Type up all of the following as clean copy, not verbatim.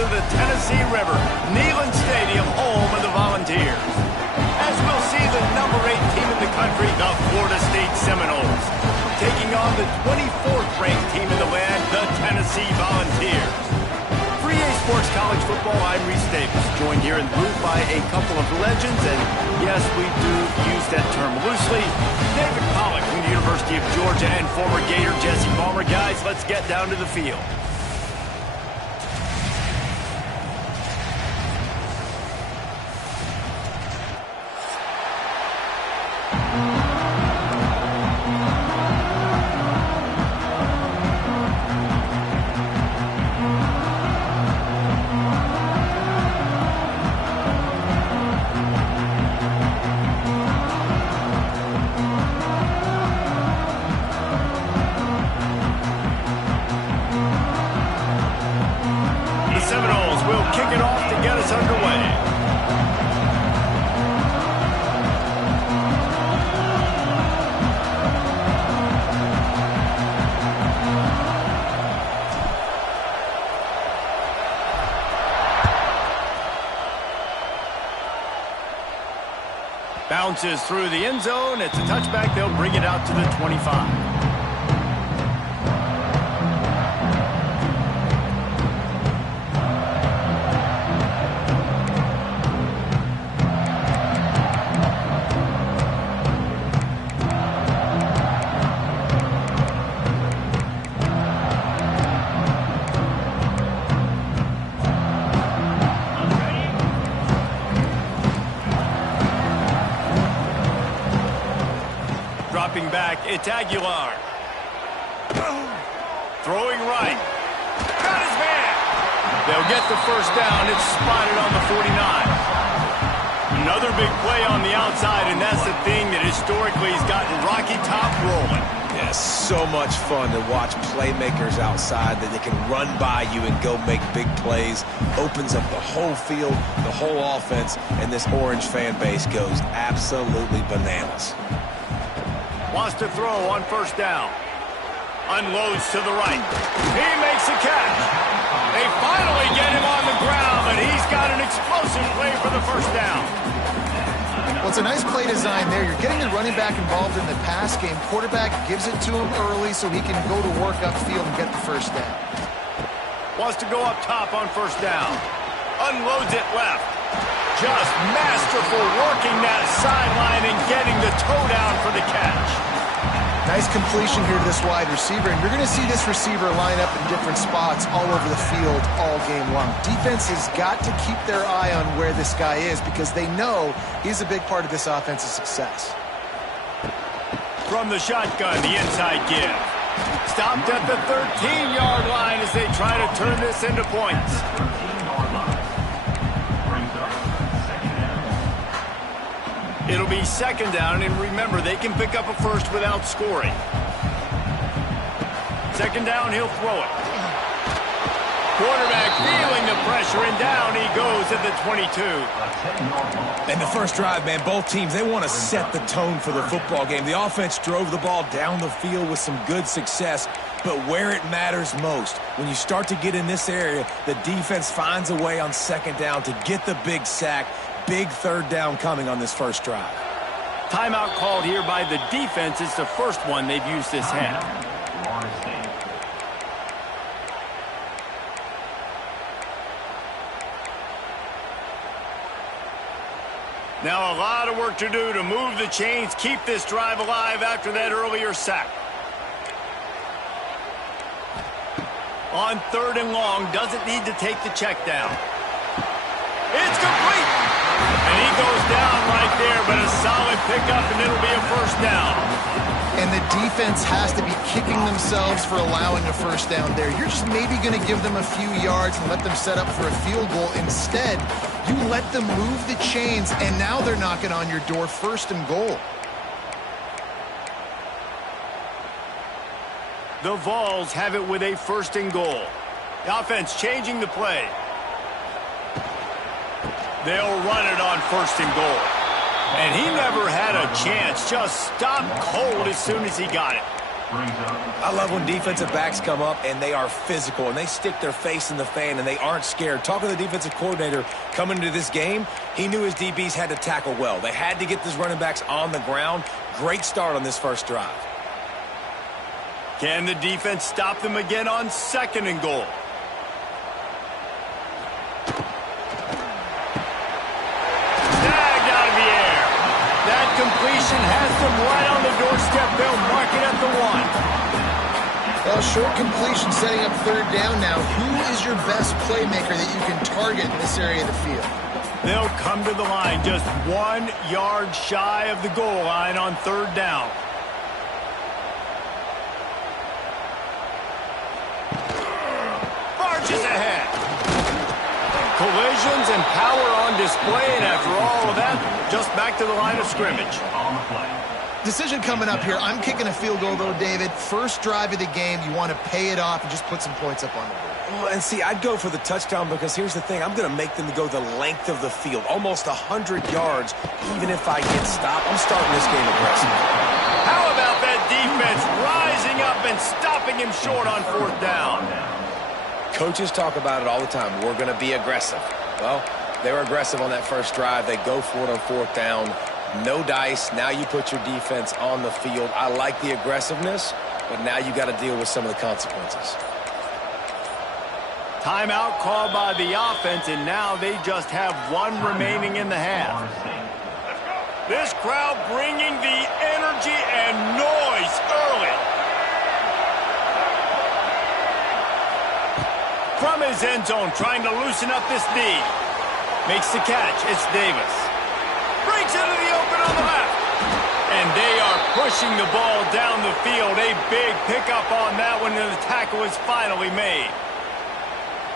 of the Tennessee River, Neyland Stadium, home of the Volunteers. As we'll see the number 8 team in the country, the Florida State Seminoles, taking on the 24th ranked team in the land, the Tennessee Volunteers. For EA Sports College Football, I'm Reese Davis, joined here in the booth by a couple of legends, and yes, we do use that term loosely. David Pollack from the University of Georgia and former Gator Jesse Palmer. Guys, let's get down to the field. Seminoles will kick it off to get us underway. Bounces through the end zone. It's a touchback. They'll bring it out to the 25. Dropping back, it's Aguilar. Throwing right. Got his man. They'll get the first down. It's spotted on the 49. Another big play on the outside, and that's the thing that historically has gotten Rocky Top rolling. Yeah, so much fun to watch playmakers outside that they can run by you and go make big plays. Opens up the whole field, the whole offense, and this Orange fan base goes absolutely bananas. Wants to throw on first down. Unloads to the right. He makes a catch. They finally get him on the ground, but he's got an explosive play for the first down. Well, it's a nice play design there. You're getting the running back involved in the pass game. Quarterback gives it to him early so he can go to work upfield and get the first down. Wants to go up top on first down. Unloads it left. Just masterful working that sideline and getting the toe down for the catch. Nice completion here to this wide receiver, and you're going to see this receiver line up in different spots all over the field all game long. Defense has got to keep their eye on where this guy is because they know he's a big part of this offense's success. From the shotgun, the inside give. Stopped at the 13-yard line as they try to turn this into points. It'll be second down, and remember, they can pick up a first without scoring. Second down, he'll throw it. Quarterback feeling the pressure, and down he goes at the 22. And the first drive, man, both teams, they want to set the tone for the football game. The offense drove the ball down the field with some good success, but where it matters most, when you start to get in this area, the defense finds a way on second down to get the big sack. Big third down coming on this first drive. Timeout called here by the defense. It's the first one they've used this half. Now a lot of work to do to move the chains, keep this drive alive after that earlier sack. On third and long, doesn't need to take the check down. It's complete. And he goes down right there, but a solid pickup, and it'll be a first down. And the defense has to be kicking themselves for allowing a first down there. You're just maybe going to give them a few yards and let them set up for a field goal. Instead, you let them move the chains, and now they're knocking on your door, first and goal. The Vols have it with a first and goal. The offense changing the play. They'll run it on first and goal. And he never had a chance. Just stopped cold as soon as he got it. I love when defensive backs come up and they are physical and they stick their face in the fan and they aren't scared. Talking to the defensive coordinator coming into this game, he knew his DBs had to tackle well. They had to get these running backs on the ground. Great start on this first drive. Can the defense stop them again on 2nd and goal? Snagged out of the air. That completion has them right on the doorstep. They'll mark it at the 1. Well, short completion setting up 3rd down now. Who is your best playmaker that you can target in this area of the field? They'll come to the line just 1 yard shy of the goal line on 3rd down. Barges ahead. Collisions and power on display, and after all of that, just back to the line of scrimmage. Decision coming up here. I'm kicking a field goal, though, David. First drive of the game, you want to pay it off and just put some points up on the board. Well, and see, I'd go for the touchdown because here's the thing. I'm going to make them go the length of the field, almost 100 yards. Even if I get stopped, I'm starting this game aggressive. How about that defense rising up and stopping him short on 4th down? Coaches talk about it all the time. We're going to be aggressive. Well, they were aggressive on that first drive. They go for it on 4th down. No dice. Now you put your defense on the field. I like the aggressiveness, but now you got to deal with some of the consequences. Timeout called by the offense, and now they just have 1 remaining in the half. This crowd bringing the energy and noise early. From his end zone, trying to loosen up this D. Makes the catch. It's Davis. Breaks into the open on the left. And they are pushing the ball down the field. A big pickup on that one, and the tackle is finally made.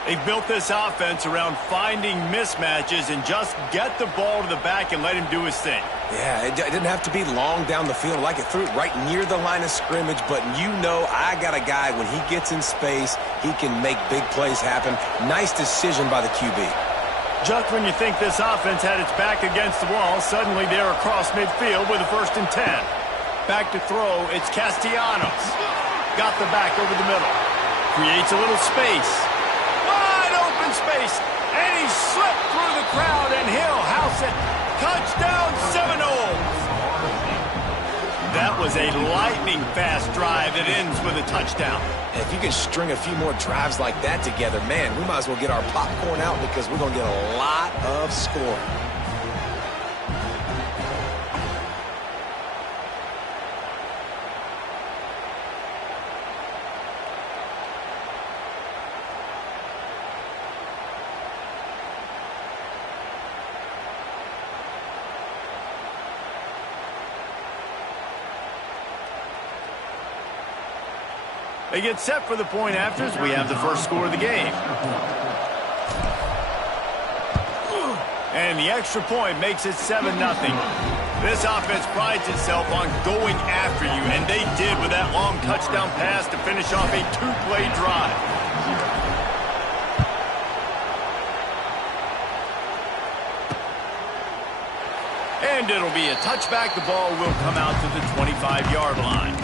They've built this offense around finding mismatches and just get the ball to the back and let him do his thing. Yeah, it didn't have to be long down the field. Like it threw it right near the line of scrimmage, but you know I got a guy, when he gets in space, he can make big plays happen. Nice decision by the QB. Just when you think this offense had its back against the wall, suddenly they're across midfield with a 1st and 10. Back to throw, it's Castellanos. Got the back over the middle. Creates a little space. Wide open space. And he slipped through the crowd, and he'll house it. Touchdown Seminoles. That was a lightning-fast drive that ends with a touchdown. If you can string a few more drives like that together, man, we might as well get our popcorn out because we're going to get a lot of scoring. They get set for the point afters. We have the first score of the game. And the extra point makes it 7-0. This offense prides itself on going after you, and they did with that long touchdown pass to finish off a 2-play drive. And it'll be a touchback. The ball will come out to the 25-yard line.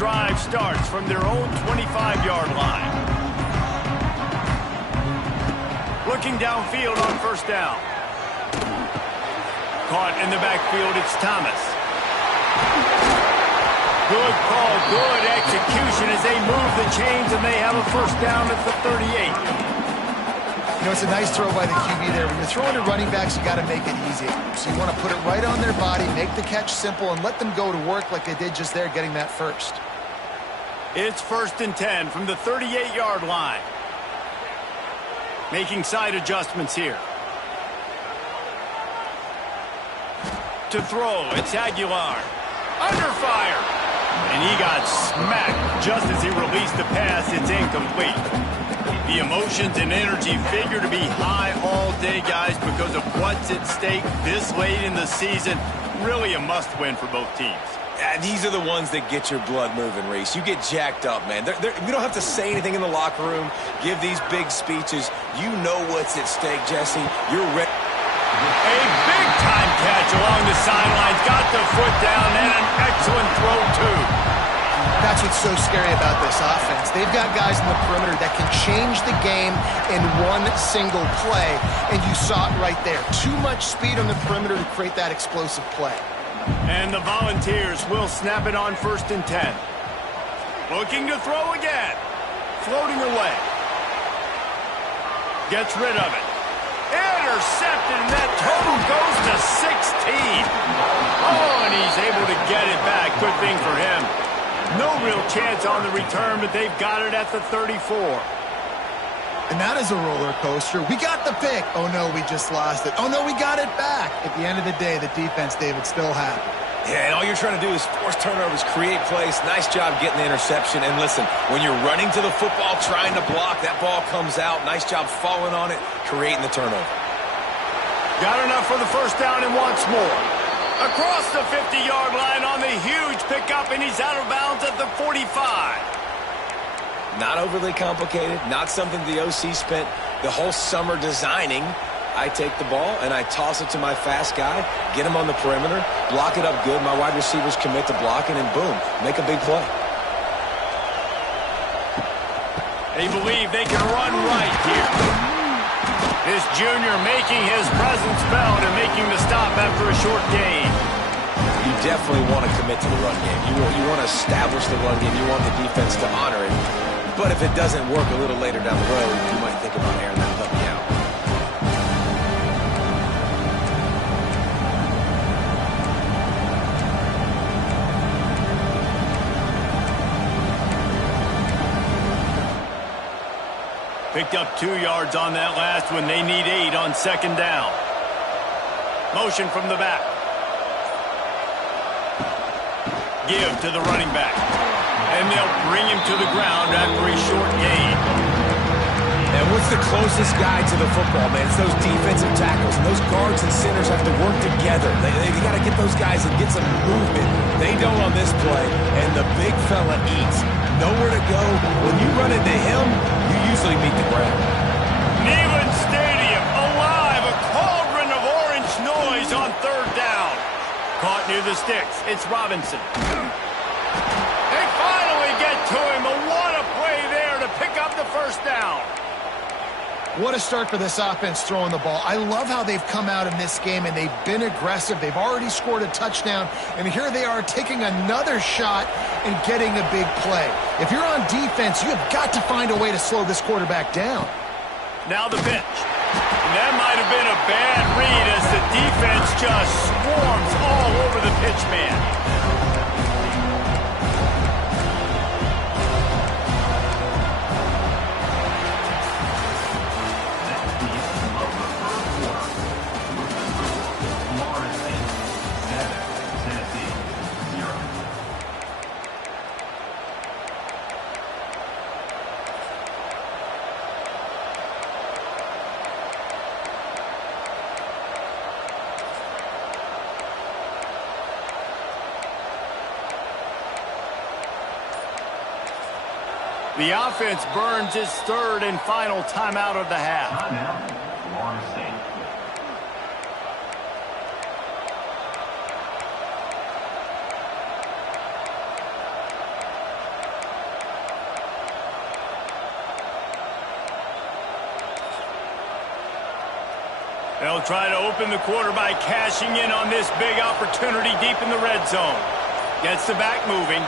Drive starts from their own 25-yard line. Looking downfield on 1st down. Caught in the backfield, it's Thomas. Good call, good execution as they move the chains, and they have a 1st down at the 38. You know, it's a nice throw by the QB there. When you're throwing to running backs, you got to make it easy. So you want to put it right on their body, make the catch simple, and let them go to work like they did just there, getting that first. It's 1st and 10 from the 38-yard line. Making side adjustments here. To throw, it's Aguilar. Under fire. And he got smacked just as he released the pass. It's incomplete. The emotions and energy figure to be high all day, guys, because of what's at stake this late in the season. Really a must-win for both teams. These are the ones that get your blood moving, Reese. You get jacked up, man. We don't have to say anything in the locker room, give these big speeches. You know what's at stake, Jesse. You're ready. A big-time catch along the sidelines. Got the foot down and an excellent throw, too. That's what's so scary about this offense. They've got guys in the perimeter that can change the game in one single play, and you saw it right there. Too much speed on the perimeter to create that explosive play. And the Volunteers will snap it on 1st and 10. Looking to throw again. Floating away. Gets rid of it. Intercepted, and that total goes to 16. Oh, and he's able to get it back. Good thing for him. No real chance on the return, but they've got it at the 34. And that is a roller coaster. We got the pick. Oh, no, we just lost it. Oh, no, we got it back. At the end of the day, the defense, David, still had it. Yeah, and all you're trying to do is force turnovers, create plays. Nice job getting the interception. And listen, when you're running to the football, trying to block, that ball comes out. Nice job falling on it, creating the turnover. Got enough for the 1st down and wants more. Across the 50-yard line on the huge pickup, and he's out of bounds at the 45. Not overly complicated, not something the OC spent the whole summer designing. I take the ball and I toss it to my fast guy, get him on the perimeter, block it up good. My wide receivers commit to blocking, and boom, make a big play. They believe they can run right here. This junior making his presence felt and making the stop after a short gain. You definitely want to commit to the run game. You want to establish the run game. You want the defense to honor it. But if it doesn't work a little later down the road, you might think about airing that puppy out. Picked up 2 yards on that last one. They need 8 on 2nd down. Motion from the back. Give to the running back. And they'll bring him to the ground after a short gain. And what's the closest guy to the football, man? It's those defensive tackles. And those guards and centers have to work together. They got to get those guys and get some movement. They don't on this play, and the big fella eats. Nowhere to go. When you run into him, you usually meet the ground. Neyland Stadium alive. A cauldron of orange noise on 3rd down. Caught near the sticks. It's Robinson. They finally get to him. But what a play there to pick up the 1st down. What a start for this offense throwing the ball. I love how they've come out in this game, and they've been aggressive. They've already scored a touchdown, and here they are taking another shot and getting a big play. If you're on defense, you have got to find a way to slow this quarterback down. Now the pitch. And that might have been a bad read as the defense just swarms all over the pitch man. The offense burns its 3rd and final timeout of the half. They'll try to open the quarter by cashing in on this big opportunity deep in the red zone. Gets the back moving.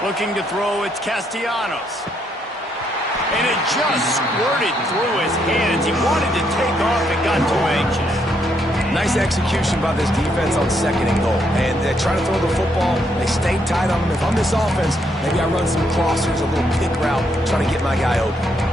Looking to throw, it's Castellanos. And it just squirted through his hands. He wanted to take off and got too anxious. Nice execution by this defense on 2nd and goal. And they try to throw the football. They stayed tight on him. If I'm this offense, maybe I run some crossers, a little pick route, trying to get my guy open.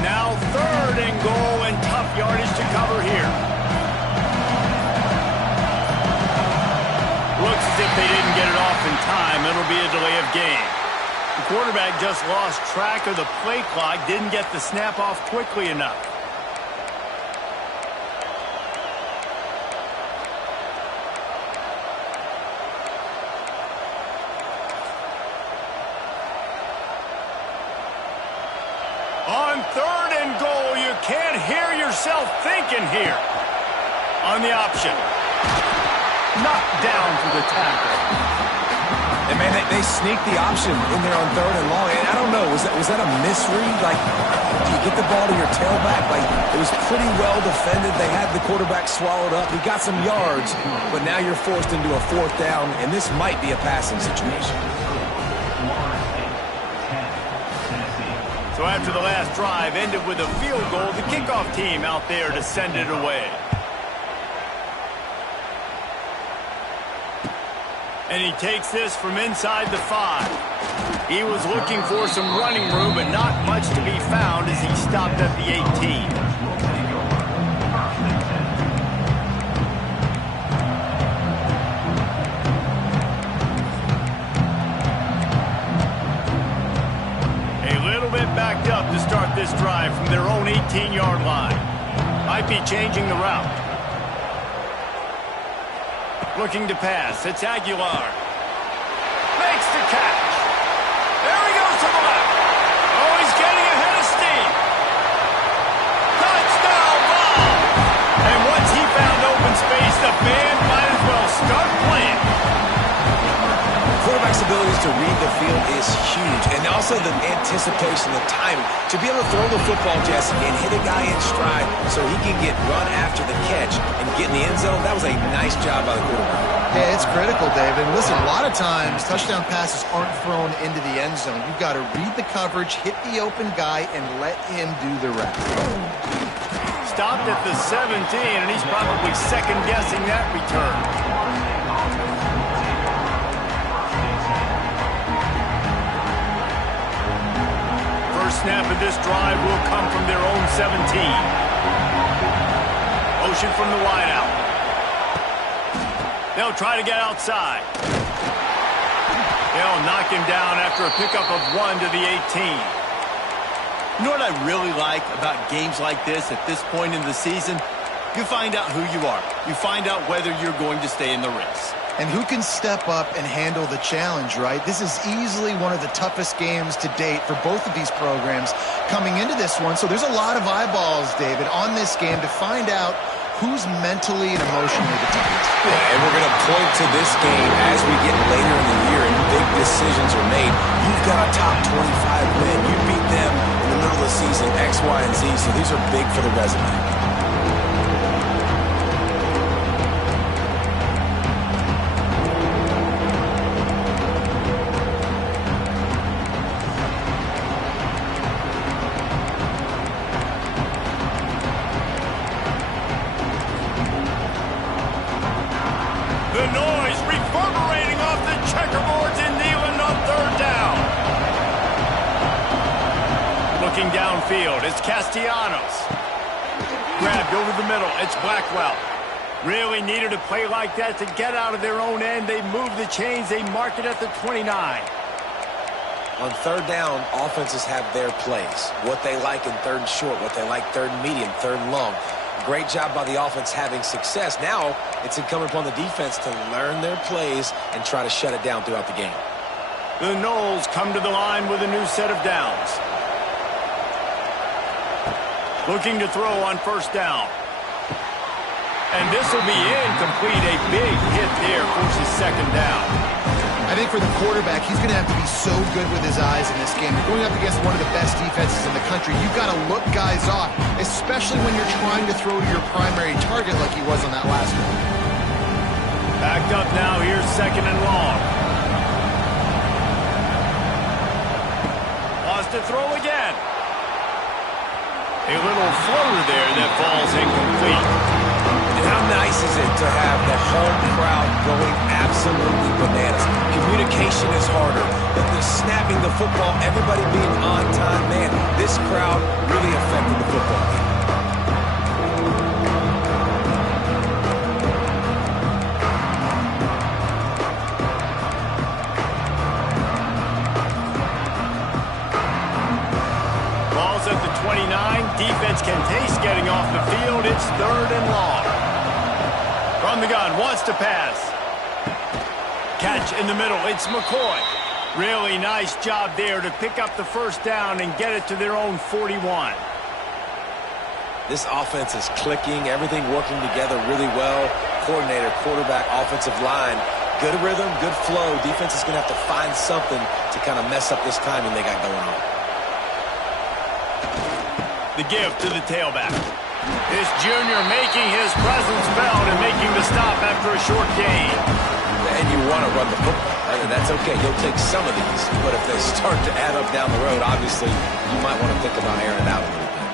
Now 3rd and goal and tough yardage to cover here. if they didn't get it off in time, it'll be a delay of game. The quarterback just lost track of the play clock, didn't get the snap off quickly enough. On 3rd and goal, you can't hear yourself thinking here. On the option. Knocked down for the tackle. And, man, they sneaked the option in there on 3rd and long. And I don't know, was that a misread? Like, do you get the ball to your tailback? Like, it was pretty well defended. They had the quarterback swallowed up. He got some yards, but now you're forced into a 4th down, and this might be a passing situation. So after the last drive ended with a field goal, the kickoff team out there to send it away. And he takes this from inside the 5. He was looking for some running room, but not much to be found as he stopped at the 18. A little bit backed up to start this drive from their own 18-yard line. Might be changing the route. Looking to pass. It's Aguilar. Makes the catch. There he goes to the left. Oh, he's getting ahead of steam. Touchdown ball. And once he found open space, the band might as well start playing. Quarterback's abilities to read the field is huge, and also the anticipation, the timing. To be able to throw the football, Jesse, and hit a guy in stride so he can get run after the catch and get in the end zone, that was a nice job by the quarterback. Yeah, it's critical, David. And listen, a lot of times touchdown passes aren't thrown into the end zone. You've got to read the coverage, hit the open guy, and let him do the rest. Stopped at the 17, and he's probably second-guessing that return. First snap of this drive will come from their own 17. Motion from the wideout. They'll try to get outside. They'll knock him down after a pickup of 1 to the 18. You know what I really like about games like this at this point in the season? You find out who you are. You find out whether you're going to stay in the race. And who can step up and handle the challenge, right? This is easily one of the toughest games to date for both of these programs coming into this one. So there's a lot of eyeballs, David, on this game to find out who's mentally and emotionally the toughest. Yeah, and we're going to point to this game as we get later in the year and big decisions are made. You've got a top 25 win. You beat them in the middle of the season, X, Y, and Z, so these are big for the resume. The noise reverberating off the checkerboards in Neyland on 3rd down. Looking downfield, it's Castellanos. Grabbed over the middle, it's Blackwell. Really needed a play like that to get out of their own end. They move the chains, they mark it at the 29. On 3rd down, offenses have their plays. What they like in 3rd and short, what they like 3rd and medium, 3rd and long. Great job by the offense having success. Now it's incumbent upon the defense to learn their plays and try to shut it down throughout the game. The Noles come to the line with a new set of downs. Looking to throw on 1st down. And this will be incomplete. A big hit there forces 2nd down. I think for the quarterback, he's going to have to be so good with his eyes in this game. You're going up against one of the best defenses in the country. You've got to look guys off, especially when you're trying to throw to your primary target like he was on that last one. Backed up now. Here's 2nd and long. Lost to throw again. A little floater there that falls incomplete. And how nice is it to have the home crowd going absolutely bananas? Communication is harder, but the snapping the football, everybody being on time, man, this crowd really affected the football game. 29. Defense can taste getting off the field. It's 3rd and long. From the gun, wants to pass. Catch in the middle. It's McCoy. Really nice job there to pick up the first down and get it to their own 41. This offense is clicking, everything working together really well. Coordinator, quarterback, offensive line. Good rhythm, good flow. Defense is going to have to find something to kind of mess up this timing they got going on. The give to the tailback. This junior making his presence felt and making the stop after a short gain. And you want to run the football, right? And that's okay. You'll take some of these. But if they start to add up down the road, obviously, you might want to think about airing it out a little bit.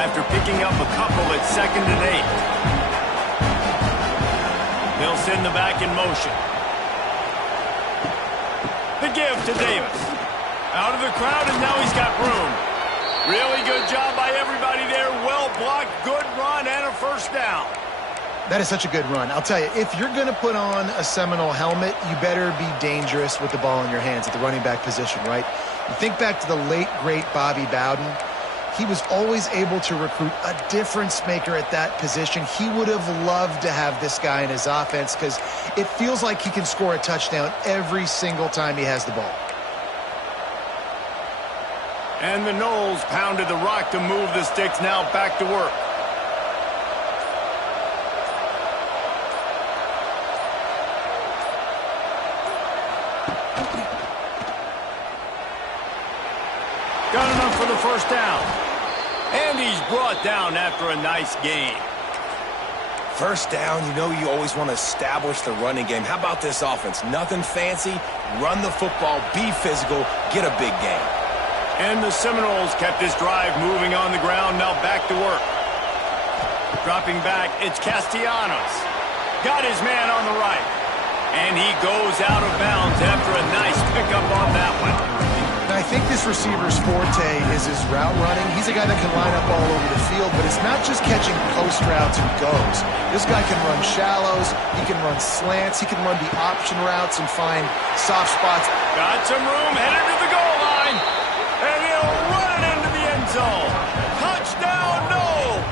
After picking up a couple at 2nd and 8. They'll send the back in motion. The give to Davis. Out of the crowd, and now he's got room. Really good job by everybody there. Well blocked, good run, and a first down. That is such a good run. I'll tell you, if you're going to put on a Seminole helmet, you better be dangerous with the ball in your hands at the running back position, right? You think back to the late, great Bobby Bowden. He was always able to recruit a difference maker at that position. He would have loved to have this guy in his offense because it feels like he can score a touchdown every single time he has the ball. And the Noles pounded the rock to move the sticks. Now back to work. Got enough for the first down. And he's brought down after a nice gain. First down, you know you always want to establish the running game. How about this offense? Nothing fancy. Run the football, be physical, get a big gain. And the Seminoles kept this drive moving on the ground. Now back to work. Dropping back, it's Castellanos. Got his man on the right. And he goes out of bounds after a nice pickup on that one. Now, I think this receiver's forte is his route running. He's a guy that can line up all over the field, but it's not just catching post routes and goes. This guy can run shallows, he can run slants, he can run the option routes and find soft spots. Got some room, headed to the goal line. And he'll run it into the end zone. Touchdown, Noles!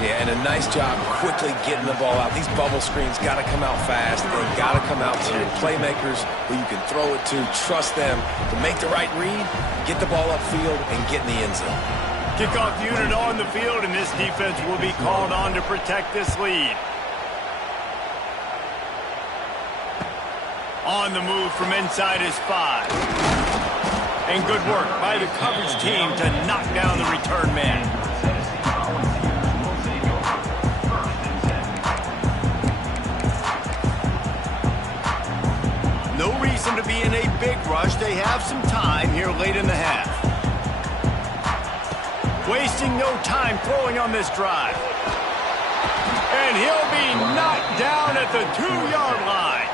Yeah, and a nice job quickly getting the ball out. These bubble screens got to come out fast. They've got to come out to your playmakers who you can throw it to. Trust them to make the right read, get the ball upfield, and get in the end zone. Kickoff unit on the field, and this defense will be called on to protect this lead. On the move from inside is 5. And good work by the coverage team to knock down the return man. No reason to be in a big rush. They have some time here late in the half. Wasting no time throwing on this drive. And he'll be knocked down at the 2-yard line.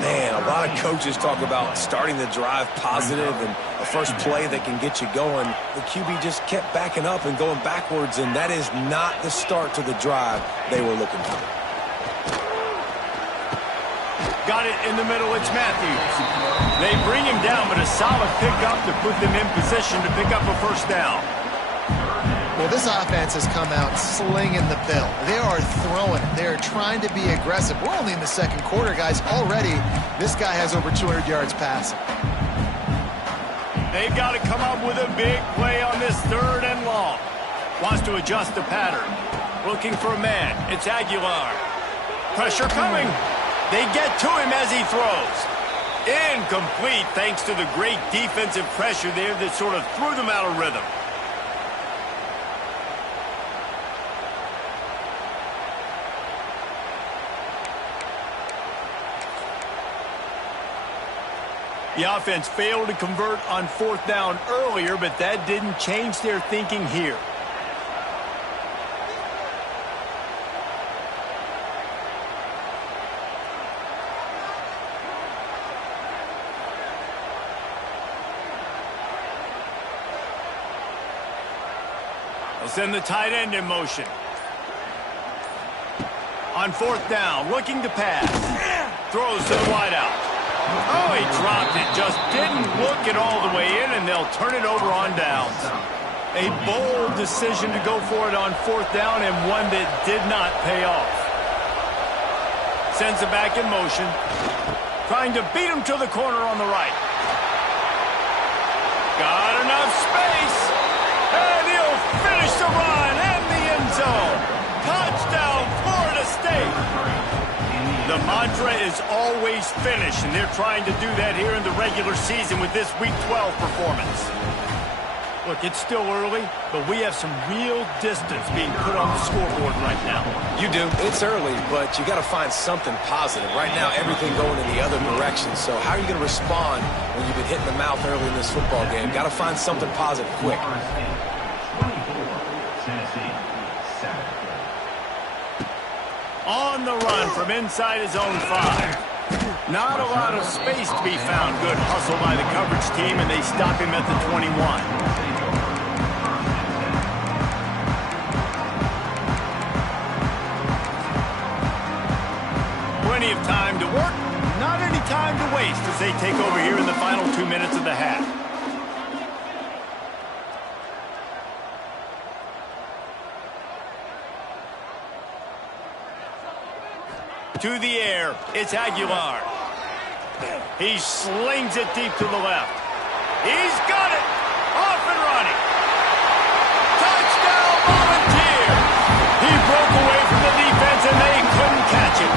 Man, a lot of coaches talk about starting the drive positive and a first play that can get you going. The QB just kept backing up and going backwards, and that is not the start to the drive they were looking for. Got it in the middle, it's Matthews. They bring him down, but a solid pickup to put them in position to pick up a first down. Well, this offense has come out slinging the bill. They are throwing it. They are trying to be aggressive. We're only in the second quarter, guys. Already, this guy has over 200 yards passing. They've got to come up with a big play on this 3rd and long. Wants to adjust the pattern. Looking for a man. It's Aguilar. Pressure coming. They get to him as he throws. Incomplete thanks to the great defensive pressure there that sort of threw them out of rhythm. The offense failed to convert on 4th down earlier, but that didn't change their thinking here. They'll send the tight end in motion. On 4th down, looking to pass. Throws to the wideout. Oh, he dropped it. Just didn't look it all the way in, and they'll turn it over on downs. A bold decision to go for it on 4th down, and one that did not pay off. Sends it back in motion. Trying to beat him to the corner on the right. Got enough space. And he'll finish the run in the end zone. Touchdown, Florida State. The mantra is always finish, and they're trying to do that here in the regular season with this Week 12 performance. Look, it's still early, but we have some real distance being put on the scoreboard right now. You do. It's early, but you got to find something positive. Right now, everything going in the other direction. So how are you going to respond when you've been hit in the mouth early in this football game? Got to find something positive quick. On the run from inside his own 5. Not a lot of space to be found. Good hustle by the coverage team, and they stop him at the 21. Plenty of time to work, not any time to waste as they take over here in the final 2 minutes of the half. To the air, it's Aguilar. He slings it deep to the left. He's got it. Off and running. Touchdown, Volunteers. He broke away from the defense, and they couldn't catch it.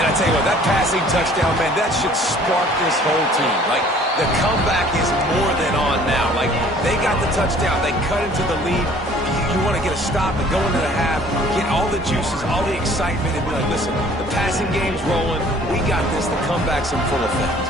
And I tell you what, that passing touchdown, man, that should spark this whole team. Like, the comeback is more than on now. Like, they got the touchdown. They cut into the lead. You want to get a stop and go into the half, get all the juices, all the excitement, and be like, listen, the passing game's rolling. We got this. The comeback's in full effect.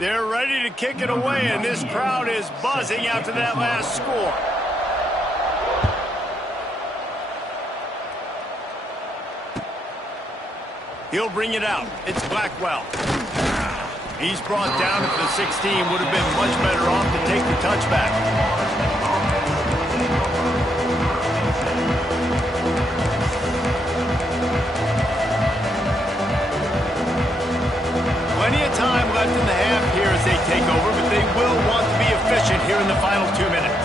They're ready to kick it away, and this crowd is buzzing after that last score. He'll bring it out. It's Blackwell. He's brought down at the 16. Would have been much better off to take the touchback. Plenty of time left in the half here as they take over, but they will want to be efficient here in the final 2 minutes.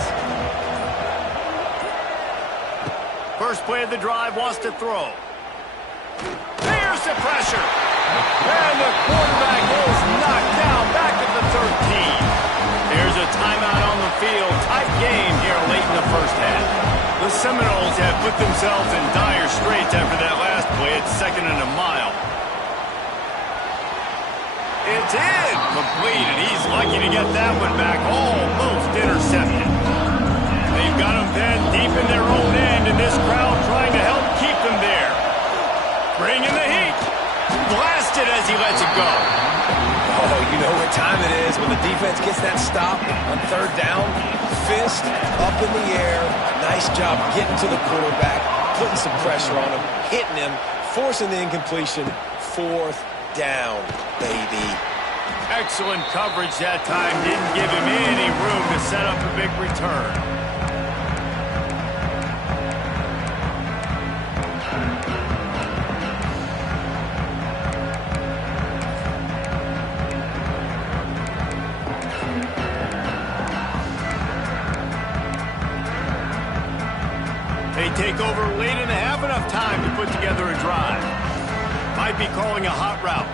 First play of the drive, wants to throw. There's the pressure. And the quarterback is knocked down back at the 13. There's a timeout on the field. Tight game here late in the first half. The Seminoles have put themselves in dire straits after that last play. It's 2nd and a mile. It's incomplete, and he's lucky to get that one back. Almost intercepted. They've got him then deep in their own end, and this crowd trying to help keep them there. Bringing the heat. Blasted as he lets it go. Oh, you know what time it is when the defense gets that stop on 3rd down. Fist up in the air. Nice job getting to the quarterback, putting some pressure on him, hitting him, forcing the incompletion. 4th down, baby. Excellent coverage that time. Didn't give him any room to set up a big return. They take over late in the half, enough time to put together a drive. Might be calling a hot route.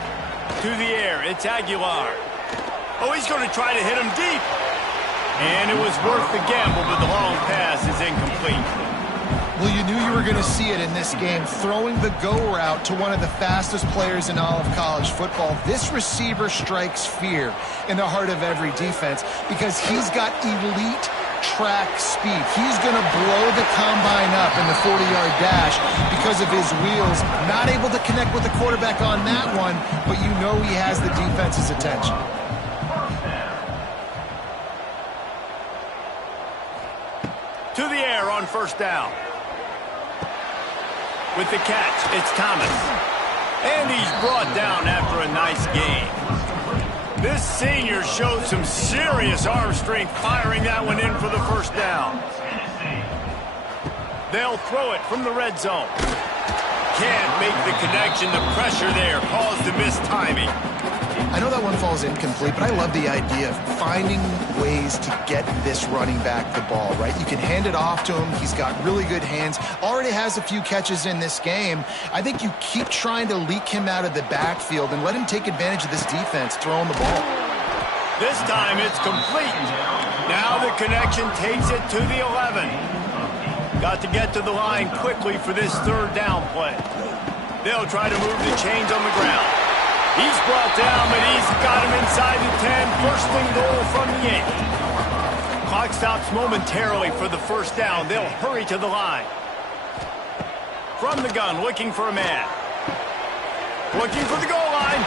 To the air, it's Aguilar. Oh, he's going to try to hit him deep. And it was worth the gamble, but the long pass is incomplete. Well, you knew you were going to see it in this game, throwing the go route to one of the fastest players in all of college football. This receiver strikes fear in the heart of every defense because he's got elite track speed. He's going to blow the combine up in the 40-yard dash because of his wheels. Not able to connect with the quarterback on that one, but you know he has the defense's attention. To the air on 1st down. With the catch, it's Thomas. And he's brought down after a nice game. This senior showed some serious arm strength firing that one in for the first down. They'll throw it from the red zone. Can't make the connection. The pressure there caused the missed timing. I know that one falls incomplete, but I love the idea of finding ways to get this running back the ball, right? You can hand it off to him. He's got really good hands. Already has a few catches in this game. I think you keep trying to leak him out of the backfield and let him take advantage of this defense throwing the ball. This time it's complete. Now the connection takes it to the 11. Got to get to the line quickly for this third down play. They'll try to move the chains on the ground. He's brought down, but he's got him inside the 10. First and goal from the 8. Clock stops momentarily for the first down. They'll hurry to the line. From the gun, looking for a man. Looking for the goal line.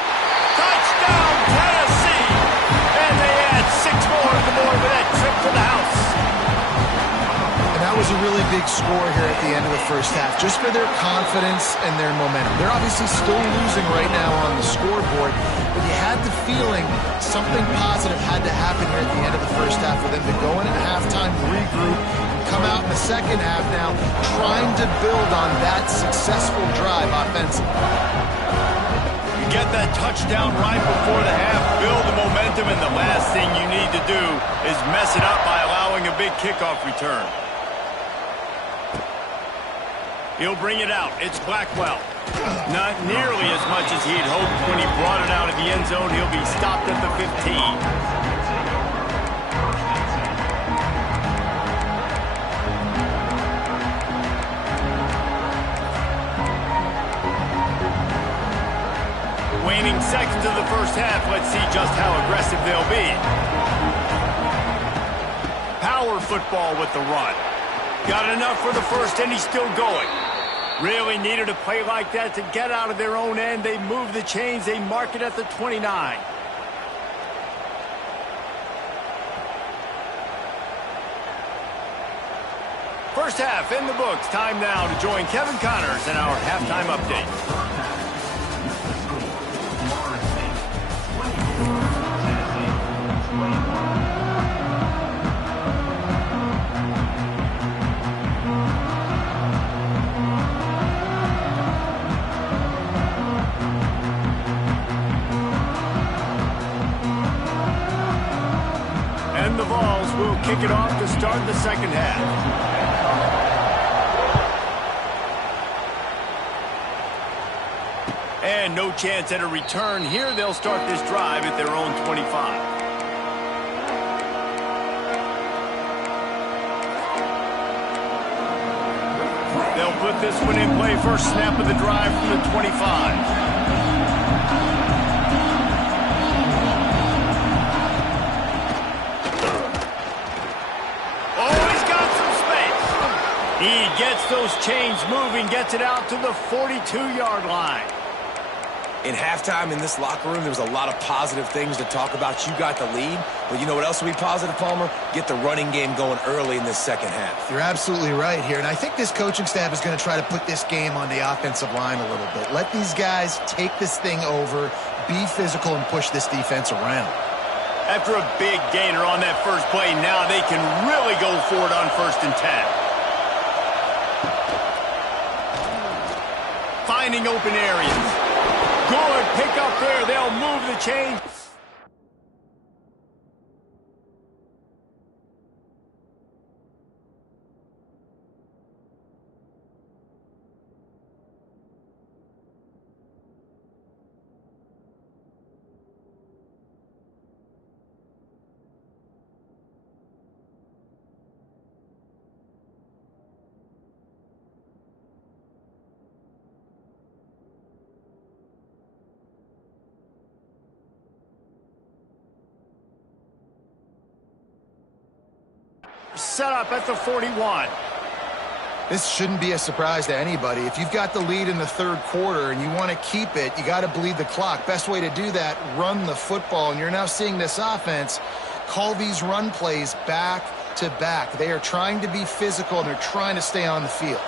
Touchdown, Tennessee! And they add 6 more to the board with that trip to the house. And that was a really big score here at the end of the first half, just for their confidence and their momentum. They're obviously still losing right now on the scoreboard, but you had the feeling something positive had to happen here at the end of the first half for them to go in at halftime, regroup, and come out in the second half now trying to build on that successful drive offensively. You get that touchdown right before the half, build the momentum, and the last thing you need to do is mess it up by allowing a big kickoff return. He'll bring it out. It's Blackwell. Not nearly as much as he'd hoped when he brought it out of the end zone. He'll be stopped at the 15. Waning seconds of the first half. Let's see just how aggressive they'll be. Power football with the run. Got enough for the first, and he's still going. Really needed a play like that to get out of their own end. They move the chains. They mark it at the 29. First half in the books. Time now to join Kevin Connors in our halftime update. And the Vols will kick it off to start the second half. And no chance at a return here. They'll start this drive at their own 25. They'll put this one in play. First snap of the drive from the 25. He gets those chains moving, gets it out to the 42-yard line. In halftime in this locker room, there was a lot of positive things to talk about. You got the lead, but you know what else will be positive, Palmer? Get the running game going early in this second half. You're absolutely right here, and I think this coaching staff is going to try to put this game on the offensive line a little bit. Let these guys take this thing over, be physical, and push this defense around. After a big gainer on that first play, now they can really go for it on 1st and 10. Finding open areas. Good pick up there. They'll move the chain. Set up at the 41. This shouldn't be a surprise to anybody. If you've got the lead in the third quarter and you want to keep it, you got to bleed the clock. Best way to do that, run the football. And you're now seeing this offense call these run plays back to back. They are trying to be physical, and they're trying to stay on the field.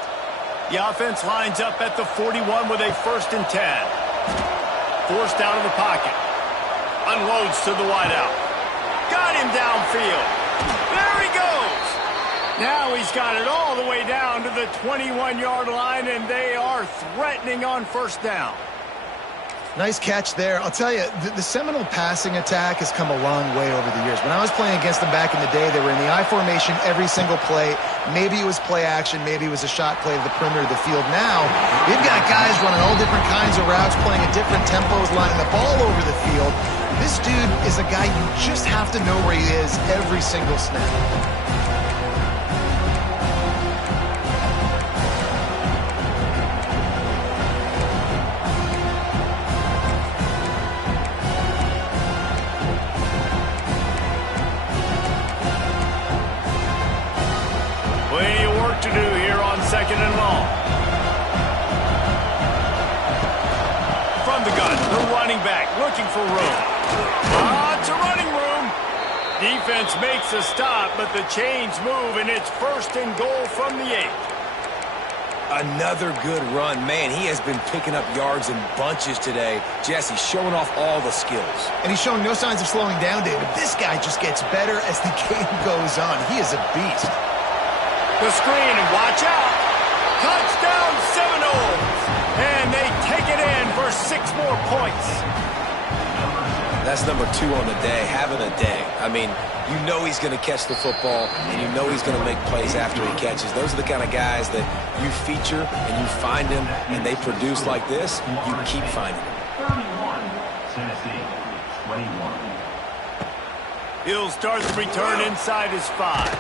The offense lines up at the 41 with a 1st and 10. Forced out of the pocket. Unloads to the wideout. Got him downfield. There he goes. Now he's got it all the way down to the 21-yard line, and they are threatening on first down. Nice catch there. I'll tell you, the Seminole passing attack has come a long way over the years. When I was playing against them back in the day, they were in the I formation every single play. Maybe it was play action. Maybe it was a shot play to the perimeter of the field. Now, they've got guys running all different kinds of routes, playing at different tempos, lining the ball over the field. This dude is a guy you just have to know where he is every single snap. To do here on second and long. From the gun, the running back looking for room. It's a running room. Defense makes a stop, but the chains move, and it's first and goal from the 8. Another good run. Man, he has been picking up yards in bunches today. Jesse showing off all the skills. And he's showing no signs of slowing down, David. This guy just gets better as the game goes on. He is a beast. The screen, and watch out. Touchdown Seminoles. And they take it in for 6 more points. That's number 2 on the day, having a day. I mean, you know he's going to catch the football, and you know he's going to make plays after he catches. Those are the kind of guys that you feature, and you find them, and they produce like this. You keep finding them. 31, Tennessee, 21. He'll start the return inside his 5.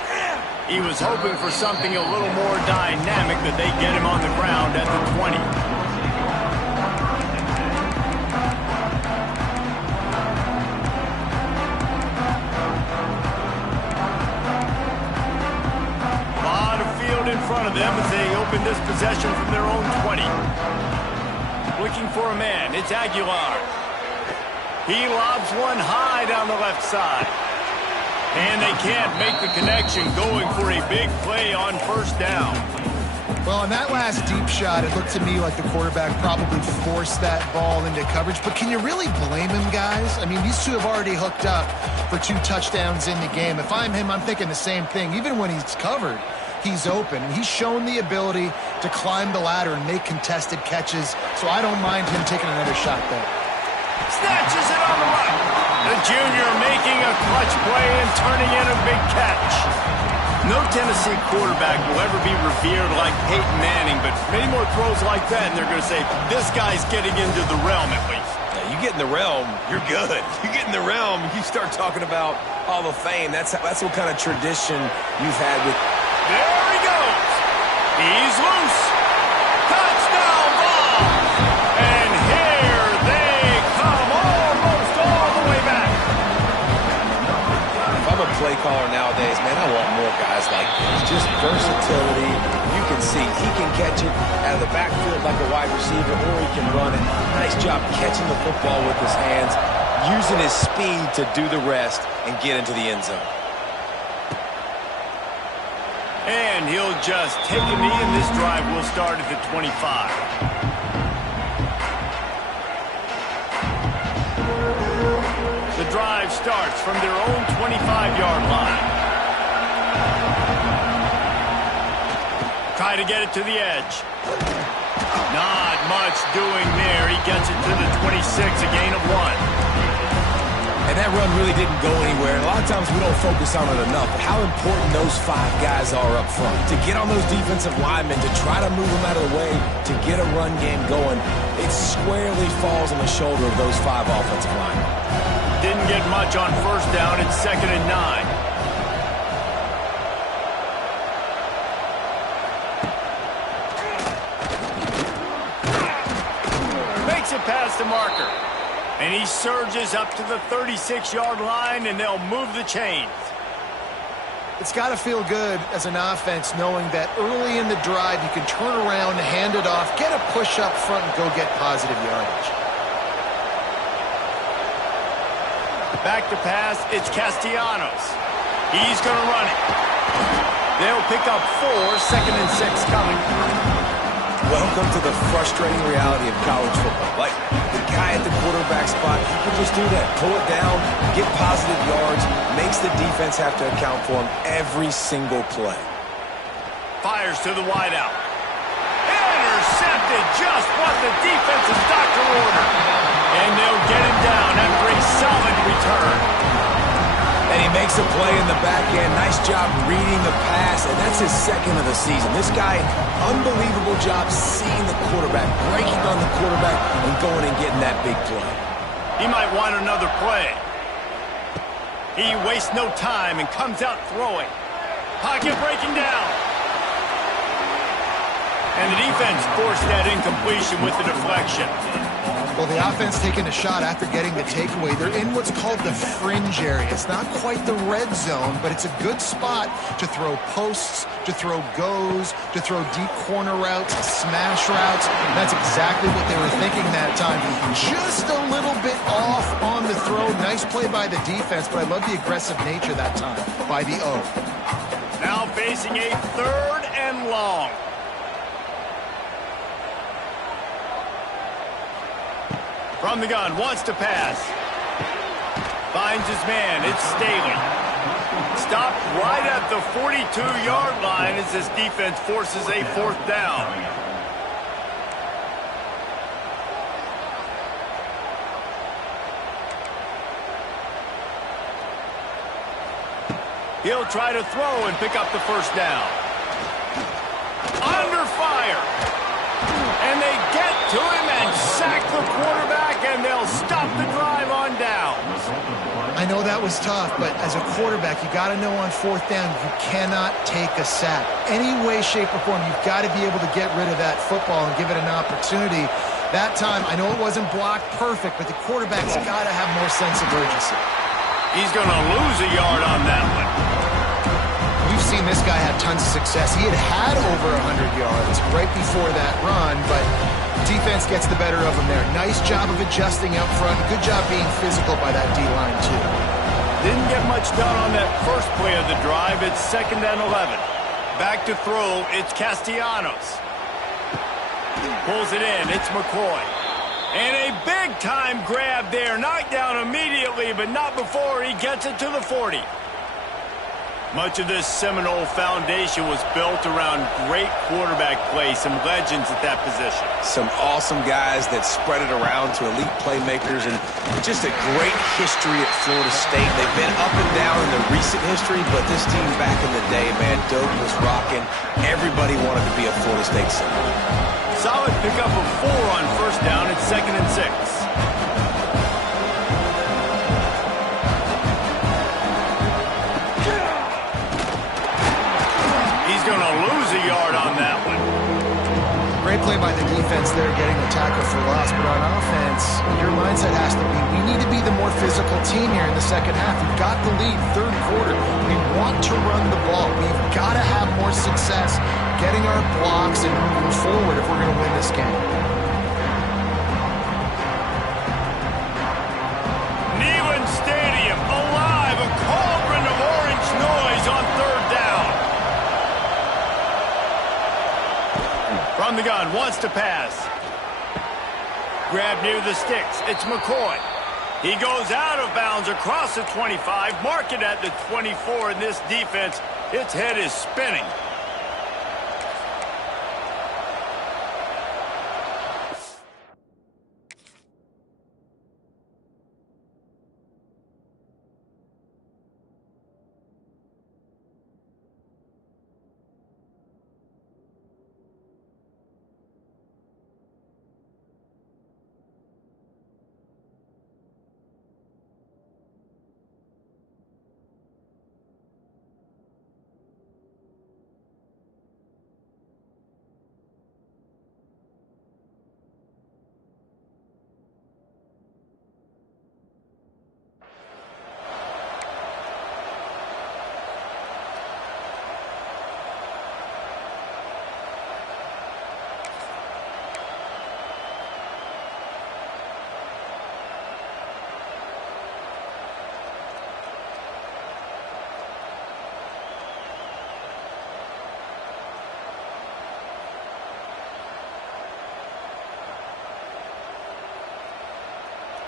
He was hoping for something a little more dynamic, but they get him on the ground at the 20. A lot of field in front of them as they open this possession from their own 20. Looking for a man, it's Aguilar. He lobs one high down the left side. And they can't make the connection, going for a big play on first down. Well, on that last deep shot, it looked to me like the quarterback probably forced that ball into coverage. But can you really blame him, guys? I mean, these two have already hooked up for 2 touchdowns in the game. If I'm him, I'm thinking the same thing. Even when he's covered, he's open. And he's shown the ability to climb the ladder and make contested catches. So I don't mind him taking another shot there. Snatches it on the right. The junior making a clutch play and turning in a big catch. No Tennessee quarterback will ever be revered like Peyton Manning, but many more throws like that, and they're going to say, this guy's getting into the realm at least. Now, you get in the realm, you're good. You get in the realm, you start talking about Hall of Fame. That's what kind of tradition you've had with... There he goes. He's loose. Touchdown ball. And here they come almost all the way back. If I'm a play caller nowadays, man, I want more guys like this. Just versatility. You can see he can catch it out of the backfield like a wide receiver, or he can run it. Nice job catching the football with his hands, using his speed to do the rest and get into the end zone. And he'll just take a knee, and this drive will start at the 25. The drive starts from their own 25-yard line. Try to get it to the edge. Not much doing there. He gets it to the 26, a gain of 1. And that run really didn't go anywhere. And a lot of times we don't focus on it enough. But how important those 5 guys are up front. To get on those defensive linemen, to try to move them out of the way, to get a run game going, it squarely falls on the shoulder of those 5 offensive linemen. Didn't get much on first down. It's 2nd and 9. Makes it past the marker. And he surges up to the 36-yard line, and they'll move the chains. It's got to feel good as an offense knowing that early in the drive you can turn around, hand it off, get a push up front, and go get positive yardage. Back to pass, it's Castellanos. He's going to run it. They'll pick up 4, 2nd and 6 coming. Welcome to the frustrating reality of college football. Like, the guy at the quarterback spot, he can just do that. Pull it down, get positive yards, makes the defense have to account for him every single play. Fires to the wideout. Intercepted, just what the defensive doctor ordered. And they'll get him down after a solid return. And he makes a play in the back end. Nice job reading the pass, and that's his second of the season. This guy, unbelievable job seeing the quarterback, breaking on the quarterback, and going and getting that big play. He might want another play. He wastes no time and comes out throwing. Pocket breaking down. And the defense forced that incompletion with the deflection. Well, the offense taking a shot after getting the takeaway. They're in what's called the fringe area. It's not quite the red zone, but it's a good spot to throw posts, to throw goes, to throw deep corner routes, smash routes. That's exactly what they were thinking that time. Just a little bit off on the throw. Nice play by the defense, but I love the aggressive nature that time by the O. Now facing a 3rd and long. From the gun, wants to pass. Finds his man, it's Staley. Stopped right at the 42-yard line as this defense forces a 4th down. He'll try to throw and pick up the 1st down. Under fire. And they get to him and sack the quarterback, and they'll stop the drive on downs. I know that was tough, but as a quarterback, you got to know on 4th down, you cannot take a sack. Any way, shape, or form, you've got to be able to get rid of that football and give it an opportunity. That time, I know it wasn't blocked perfect, but the quarterback's got to have more sense of urgency. He's going to lose a yard on that one. We've seen this guy have tons of success. He had over 100 yards right before that run, but defense gets the better of him there. Nice job of adjusting out front. Good job being physical by that D-line, too. Didn't get much done on that first play of the drive. It's 2nd and 11. Back to throw, it's Castellanos. Pulls it in, it's McCoy. And a big-time grab there. Knocked down immediately, but not before he gets it to the 40. Much of this Seminole foundation was built around great quarterback play, some legends at that position. Some awesome guys that spread it around to elite playmakers, and just a great history at Florida State. They've been up and down in the recent history, but this team back in the day, man, Doak was rocking. Everybody wanted to be a Florida State Seminole. Solid pickup of 4 on 1st down. It's 2nd and 6. Going to lose a yard on that one. Great play by the defense there, getting the tackle for loss. But on offense, your mindset has to be, we need to be the more physical team here in the second half. We've got the lead, 3rd quarter. We want to run the ball. We've got to have more success getting our blocks and moving forward if we're going to win this game. Neyland Stadium, alive, a cauldron of orange noise on 3rd down. From the gun, wants to pass. Grab near the sticks. It's McCoy. He goes out of bounds across the 25, mark it at the 24, and this defense, its head is spinning.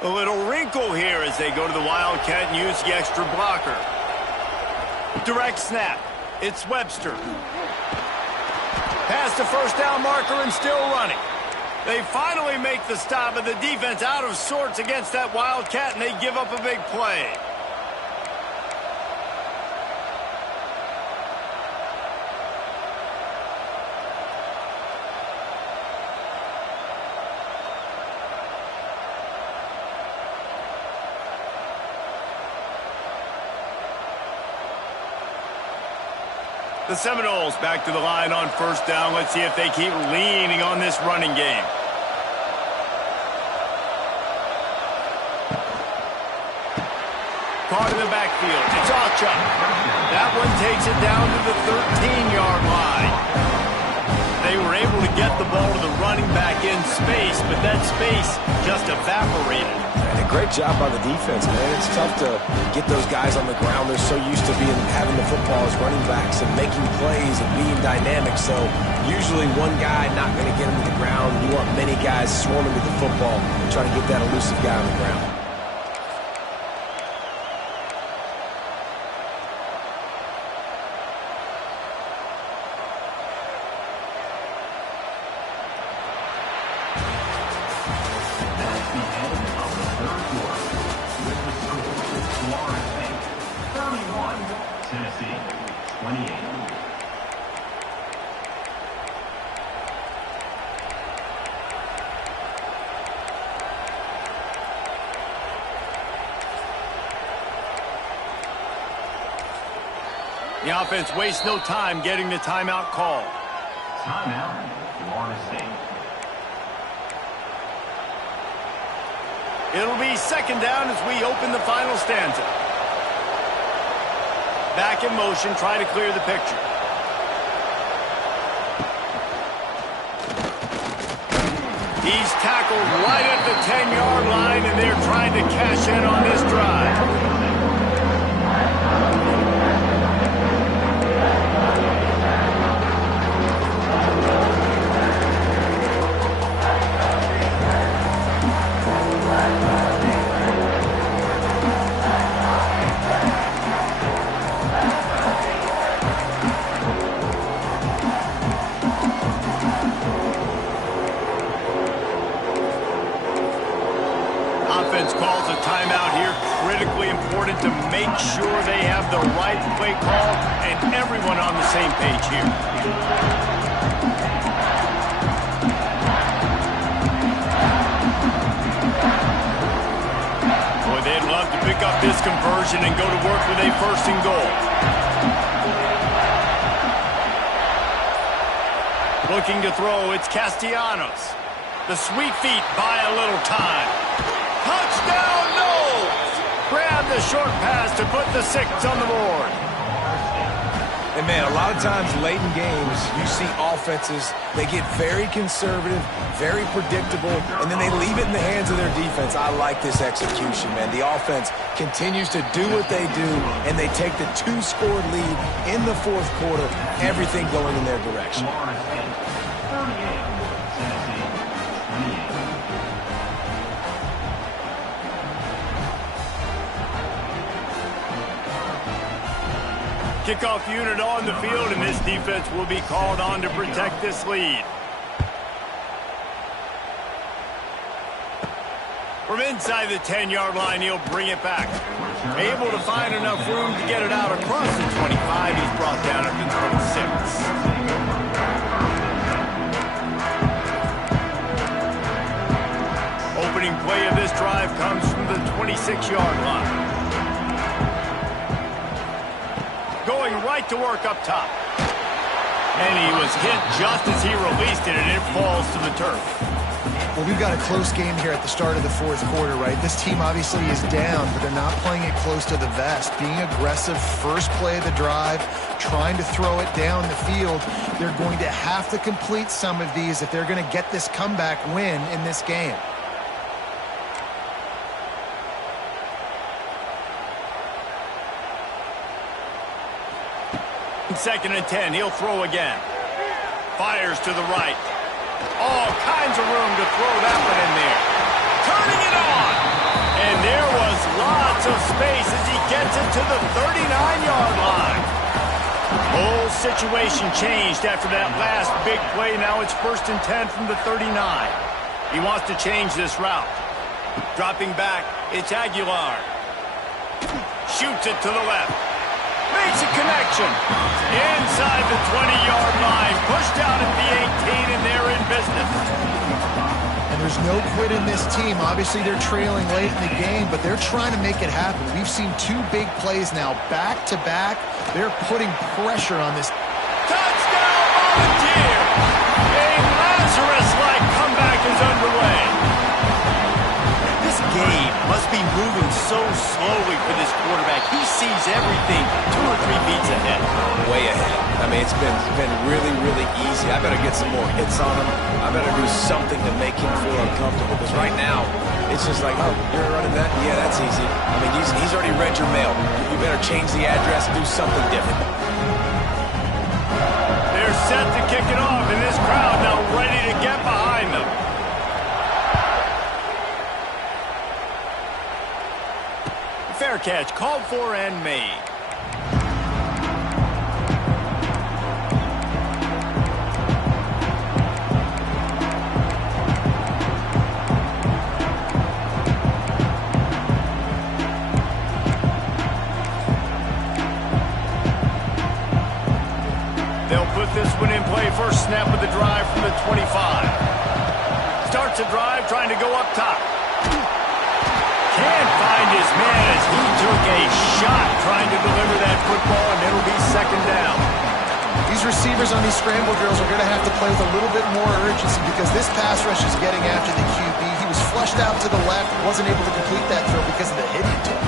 A little wrinkle here as they go to the Wildcat and use the extra blocker. Direct snap. It's Webster. Past the first down marker and still running. They finally make the stop, but the defense out of sorts against that Wildcat, and they give up a big play. The Seminoles back to the line on first down. Let's see if they keep leaning on this running game. Caught in the backfield. It's Ncaa. That one takes it down to the 13-yard line. They were able to get the ball to the running back in space, but that space just evaporated. And a great job by the defense, man. It's tough to get those guys on the ground. They're so used to having the football as running backs and making plays and being dynamic. So usually one guy not going to get him to the ground. You want many guys swarming to the football and try to get that elusive guy on the ground. The offense wastes no time getting the timeout call. Timeout, Florida State. It'll be second down as we open the final stanza. Back in motion, try to clear the picture. He's tackled right at the 10-yard line, and they're trying to cash in on this drive. Calls a timeout here, critically important to make sure they have the right play call and everyone on the same page here. Boy, they'd love to pick up this conversion and go to work with a first and goal. Looking to throw, it's Castellanos. The sweet feet buy a little time. Touchdown, Knowles! Grab the short pass to put the 6 on the board. And, man, a lot of times late in games, you see offenses, they get very conservative, very predictable, and then they leave it in the hands of their defense. I like this execution, man. The offense continues to do what they do, and they take the 2-score lead in the fourth quarter, everything going in their direction. Florida State, 38. Tennessee, 28. Kickoff unit on the field, and this defense will be called on to protect this lead. From inside the 10-yard line, he'll bring it back. Able to find enough room to get it out across the 25. He's brought down at the 26. Opening play of this drive comes from the 26-yard line. Going right to work up top. And he was hit just as he released it, and it falls to the turf. Well, we've got a close game here at the start of the fourth quarter, right? This team obviously is down, but they're not playing it close to the vest. Being aggressive, first play of the drive, trying to throw it down the field. They're going to have to complete some of these if they're going to get this comeback win in this game. Second and 10, he'll throw again. Fires to the right. All kinds of room to throw that one in there. Turning it on. And there was lots of space as he gets it to the 39-yard line. Whole situation changed after that last big play. Now it's 1st and 10 from the 39. He wants to change this route. Dropping back, it's Aguilar. Shoots it to the left. Makes a connection. Inside the 20-yard line. Pushed out at the 18, and they're in business. And there's no quit in this team. Obviously, they're trailing late in the game, but they're trying to make it happen. We've seen 2 big plays now, back-to-back. They're putting pressure on this. Touchdown, Volunteer! A Lazarus-like comeback is underway. This game must be moving so slowly for this quarterback. He sees everything 2 or 3 beats ahead. Way ahead. I mean, it's been really, really easy. I better get some more hits on him. I better do something to make him feel uncomfortable, because right now, it's just like, oh, you're running that? Yeah, that's easy. I mean, he's already read your mail. You better change the address and do something different. They're set to kick it off, and this crowd now ready to get behind them. Fair catch, called for and made. They'll put this one in play. First snap of the drive from the 25. Starts a drive trying to go up top. Can't find his man as he took a shot trying to deliver that football, and it'll be 2nd down. These receivers on these scramble drills are going to have to play with a little bit more urgency, because this pass rush is getting after the QB. He was flushed out to the left, wasn't able to complete that throw because of the hit he took.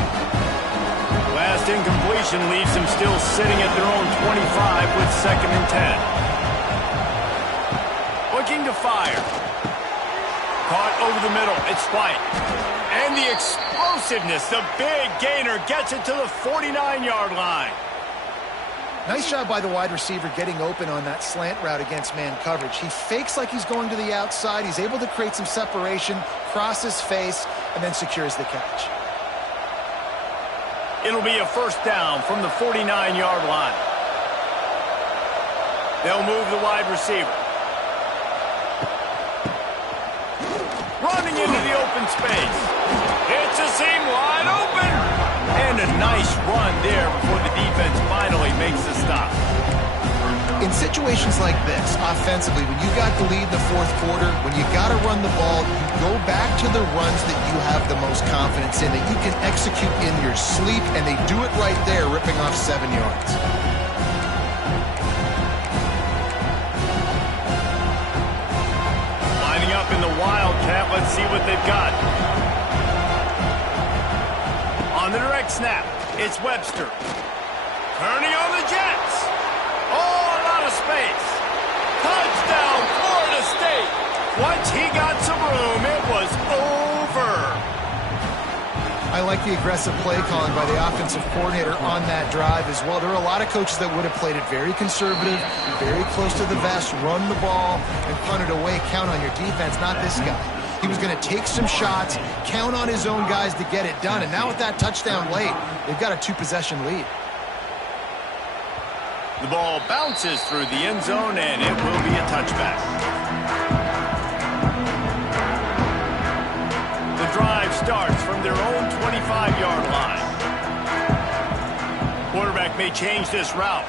Last incompletion leaves them still sitting at their own 25 with 2nd and 10. Looking to fire. Caught over the middle. It's White. And the explosiveness, the big gainer, gets it to the 49-yard line. Nice job by the wide receiver getting open on that slant route against man coverage. He fakes like he's going to the outside. He's able to create some separation, cross his face, and then secures the catch. It'll be a 1st down from the 49-yard line. They'll move the wide receiver. Running into the open space. It's a seam wide open. And a nice run there before the defense finally makes the stop. In situations like this, offensively, when you got the lead in the 4th quarter, when you got to run the ball, you go back to the runs that you have the most confidence in, that you can execute in your sleep, and they do it right there, ripping off 7 yards. Lining up in the Wildcat, let's see what they've got. On the direct snap, it's Webster. Turning on the Jets. Oh, a lot of space. Touchdown, Florida State. Once he got some room, it was over. I like the aggressive play calling by the offensive coordinator on that drive as well. There are a lot of coaches that would have played it very conservative, very close to the vest, run the ball, and punt it away, count on your defense, not this guy. He was going to take some shots, count on his own guys to get it done, and now with that touchdown late, they've got a 2-possession lead. The ball bounces through the end zone, and it will be a touchback. The drive starts from their own 25-yard line. Quarterback may change this route.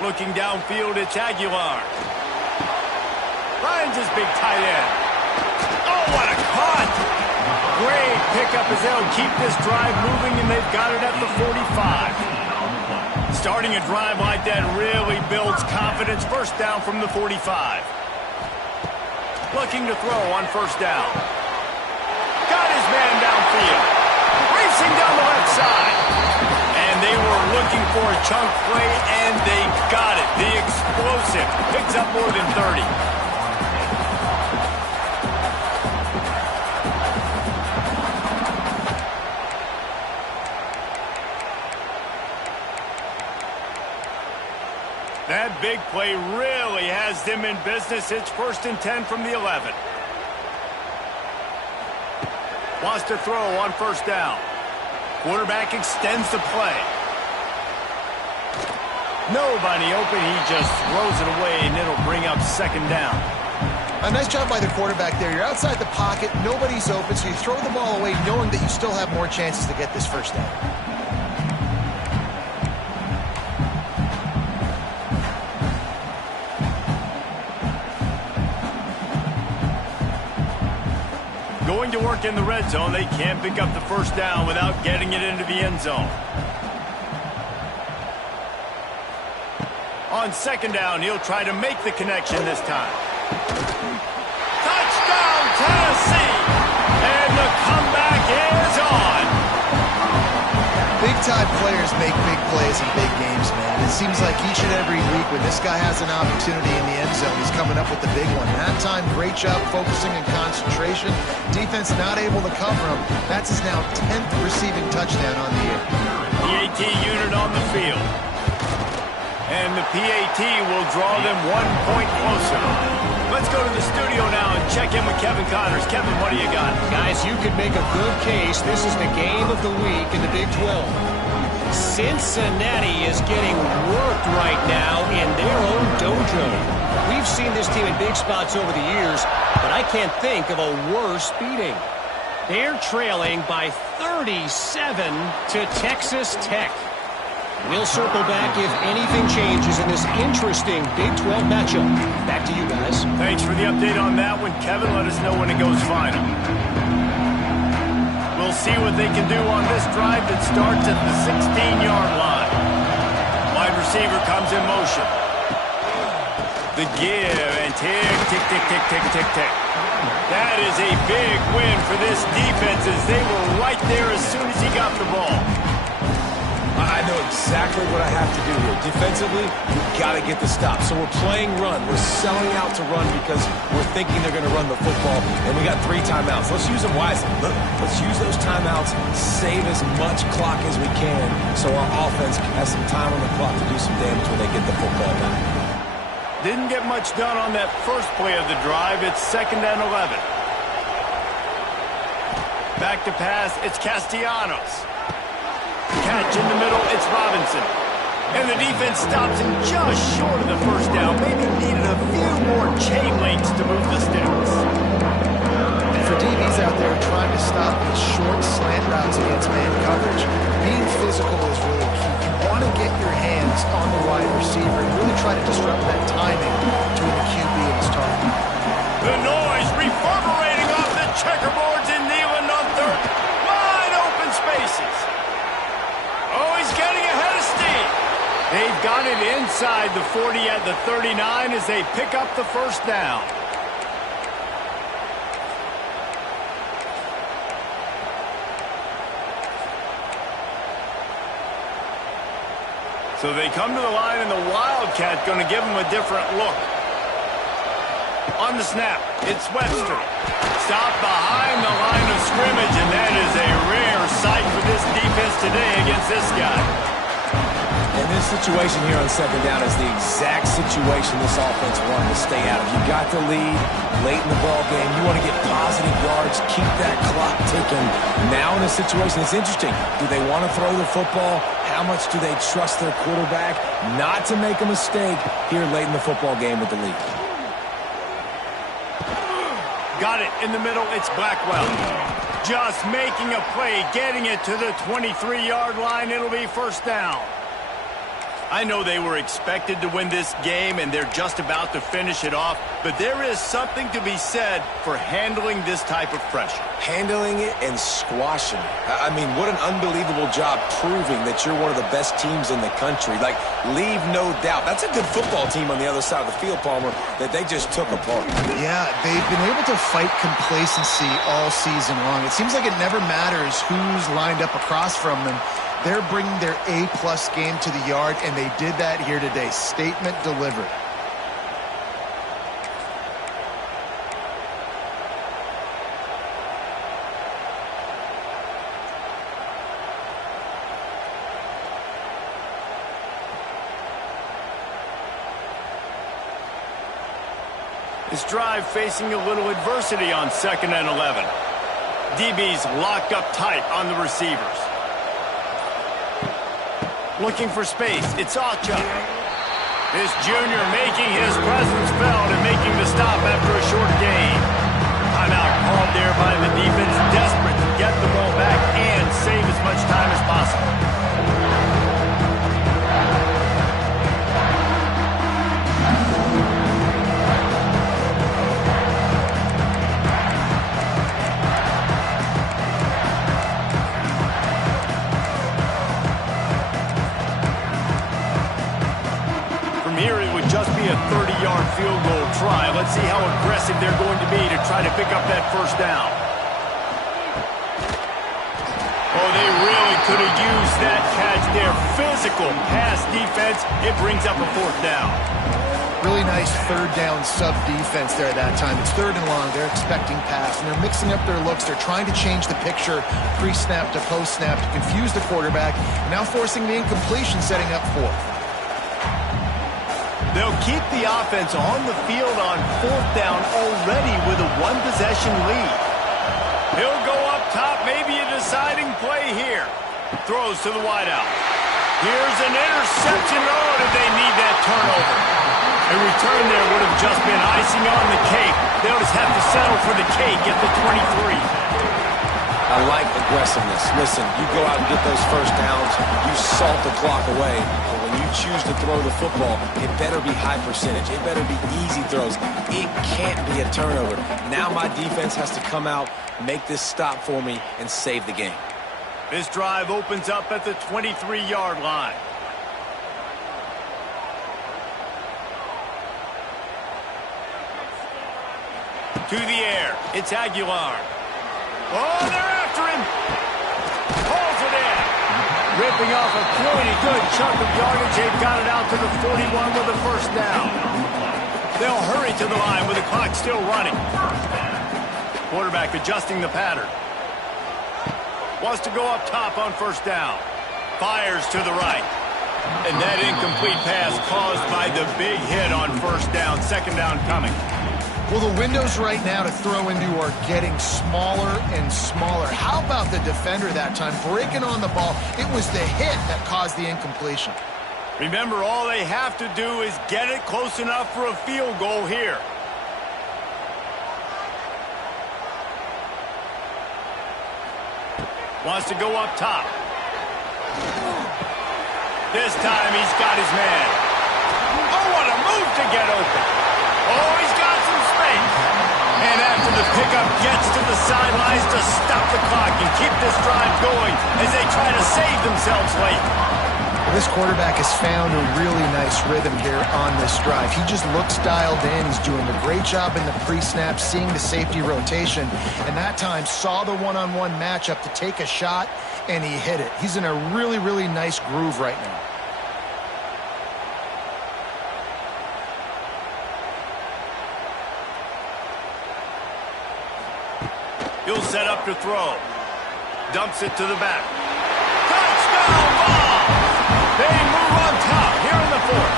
Looking downfield, it's Aguilar. Finds his big tight end. Oh, what a cut! Great pickup as they'll keep this drive moving, and they've got it at the 45. Starting a drive like that really builds confidence. 1st down from the 45. Looking to throw on 1st down. Got his man downfield. Racing down the left side. And they were looking for a chunk play, and they got it. The explosive picks up more than 30. That big play really has them in business. It's 1st and 10 from the 11. Wants to throw on first down. Quarterback extends the play. Nobody open. He just throws it away, and it'll bring up second down. A nice job by the quarterback there. You're outside the pocket. Nobody's open, so you throw the ball away knowing that you still have more chances to get this first down. Going to work in the red zone. They can't pick up the first down without getting it into the end zone. On second down, he'll try to make the connection this time. Touchdown, Tennessee! And the comeback is on. Big-time players make big plays in big games, man. And it seems like each and every week when this guy has an opportunity in the end zone, he's coming up with the big one. Halftime, great job focusing and concentration. Defense not able to cover him. That's his now 10th receiving touchdown on the year. PAT unit on the field. And the PAT will draw them 1 point closer. Let's go to the studio now and check in with Kevin Connors. Kevin, what do you got? Guys, you could make a good case. This is the game of the week in the Big 12. Cincinnati is getting worked right now in their own dojo. We've seen this team in big spots over the years, but I can't think of a worse beating. They're trailing by 37 to Texas Tech. We'll circle back if anything changes in this interesting Big 12 matchup. Back to you guys. Thanks for the update on that one, Kevin. Let us know when it goes final. We'll see what they can do on this drive that starts at the 16-yard line. Wide receiver comes in motion. The give and tick, tick, tick, tick, tick, tick, tick. That is a big win for this defense as they were right there as soon as he got the ball. I know exactly what I have to do here. Defensively, we've got to get the stop. So we're playing run. We're selling out to run because we're thinking they're going to run the football, and we got 3 timeouts. Let's use them wisely. Let's use those timeouts, save as much clock as we can so our offense has some time on the clock to do some damage when they get the football back. Didn't get much done on that first play of the drive. It's 2nd and 11. Back to pass. It's Castellanos. Catch in the middle, it's Robinson. And the defense stops him just short of the first down. Maybe needed a few more chain links to move the sticks. And for DBs out there trying to stop these short slant routes against man coverage, being physical is really key. You want to get your hands on the wide receiver and really try to disrupt that timing between the QB and his target. The noise reverberating off the checkerboards in Neyland on third. Wide open spaces. Oh, he's getting ahead of steam. They've got it inside the 40 at the 39 as they pick up the first down. So they come to the line, and the Wildcat going to give them a different look. On the snap, it's Webster. Stopped behind the line of scrimmage, and that is a rare sight for this defense today against this guy. And this situation here on 2nd down is the exact situation this offense wanted to stay out of. You got the lead late in the ball game. You want to get positive yards, keep that clock ticking. Now in a situation that's interesting, do they want to throw the football? How much do they trust their quarterback not to make a mistake here late in the football game with the lead? Got it in the middle. It's Blackwell. Just making a play, getting it to the 23-yard line. It'll be first down. I know they were expected to win this game, and they're just about to finish it off, but there is something to be said for handling this type of pressure. Handling it and squashing it. I mean, what an unbelievable job proving that you're one of the best teams in the country. Like, leave no doubt. That's a good football team on the other side of the field, Palmer, that they just took apart. Yeah, they've been able to fight complacency all season long. It seems like it never matters who's lined up across from them. They're bringing their A-plus game to the yard, and they did that here today. Statement delivered. This drive facing a little adversity on 2nd and 11. DB's locked up tight on the receivers. Looking for space. It's Ncaa. This junior making his presence felt and making the stop after a short gain. Timeout called there by the defense, desperate to get the ball back and save as much time as possible. Just be a 30-yard field goal try. Let's see how aggressive they're going to be to try to pick up that first down. Oh, they really could have used that catch there. Physical pass defense. It brings up a fourth down. Really nice third down sub defense there at that time. It's third and long. They're expecting pass, and they're mixing up their looks. They're trying to change the picture pre-snap to post-snap to confuse the quarterback, now forcing the incompletion, setting up fourth. They'll keep the offense on the field on fourth down already with a one-possession lead. He'll go up top, maybe a deciding play here. Throws to the wideout. Here's an interception. Oh, did they need that turnover? A return there would have just been icing on the cake. They'll just have to settle for the cake at the 23. I like aggressiveness. Listen, you go out and get those first downs, you salt the clock away. But when you choose to throw the football, it better be high percentage. It better be easy throws. It can't be a turnover. Now my defense has to come out, make this stop for me, and save the game. This drive opens up at the 23-yard line. To the air. It's Aguilar. Oh, they're after him. Pulls it in. Ripping off a pretty good chunk of yardage. They've got it out to the 41 with a first down. They'll hurry to the line with the clock still running. Quarterback adjusting the pattern. Wants to go up top on first down. Fires to the right. And that incomplete pass caused by the big hit on first down. Second down coming. Well, the windows right now to throw into are getting smaller and smaller. How about the defender that time breaking on the ball? It was the hit that caused the incompletion. Remember, all they have to do is get it close enough for a field goal here. Wants to go up top. This time he's got his man. Oh, what a move to get open. Oh, he's got some space. And after the pickup gets to the sidelines to stop the clock and keep this drive going as they try to save themselves late. This quarterback has found a really nice rhythm here on this drive. He just looks dialed in. He's doing a great job in the pre-snap, seeing the safety rotation, and that time saw the one-on-one matchup to take a shot, and he hit it. He's in a really, really nice groove right now. He'll set up to throw. Dumps it to the back. Touchdown ball! They move on top here in the fourth.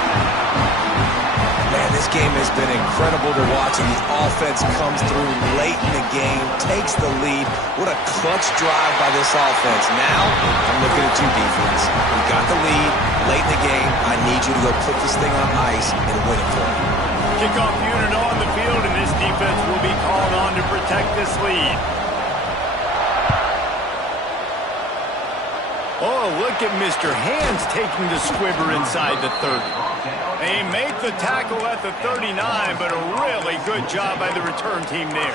Man, this game has been incredible to watch, and the offense comes through late in the game, takes the lead. What a clutch drive by this offense. Now, I'm looking at you, defense. You got the lead late in the game. I need you to go put this thing on ice and win it for me. Kickoff unit on the field, and this defense will be called on to protect this lead. Oh, look at Mr. Hands taking the squibber inside the 30. They make the tackle at the 39, but a really good job by the return team there.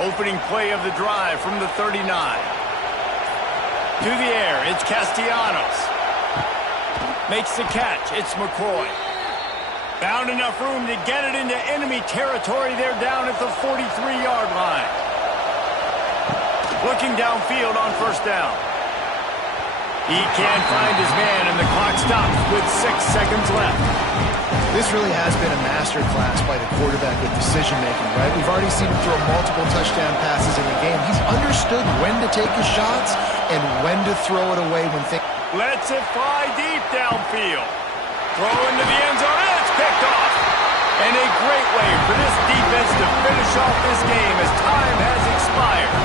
Opening play of the drive from the 39. To the air, it's Castellanos. Makes the catch, it's McCoy. Found enough room to get it into enemy territory. They're down at the 43-yard line. Looking downfield on first down. He can't find his man, and the clock stops with 6 seconds left. This really has been a master class by the quarterback with decision-making, right? We've already seen him throw multiple touchdown passes in the game. He's understood when to take his shots and when to throw it away when things... Lets it fly deep downfield. Throw into the end zone, and it's picked off. And a great way for this defense to finish off this game as time has expired.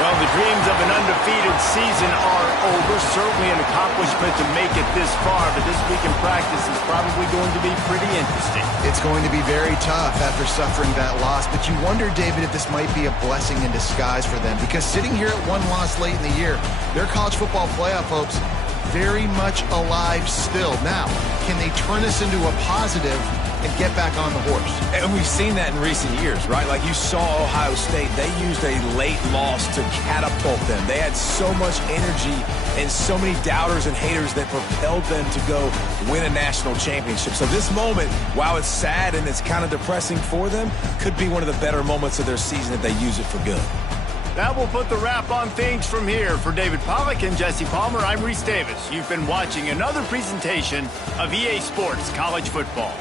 Well, the dreams of an undefeated season are over. Certainly an accomplishment to make it this far, but this week in practice is probably going to be pretty interesting. It's going to be very tough after suffering that loss, but you wonder, David, if this might be a blessing in disguise for them, because sitting here at one loss late in the year, their college football playoff hopes very much alive still. Now, can they turn this into a positive and get back on the horse? And we've seen that in recent years, right? Like you saw Ohio State, they used a late loss to catapult them. They had so much energy and so many doubters and haters that propelled them to go win a national championship. So this moment, while it's sad and it's kind of depressing for them, could be one of the better moments of their season if they use it for good. That will put the wrap on things from here. For David Pollack and Jesse Palmer, I'm Reese Davis. You've been watching another presentation of EA Sports College Football.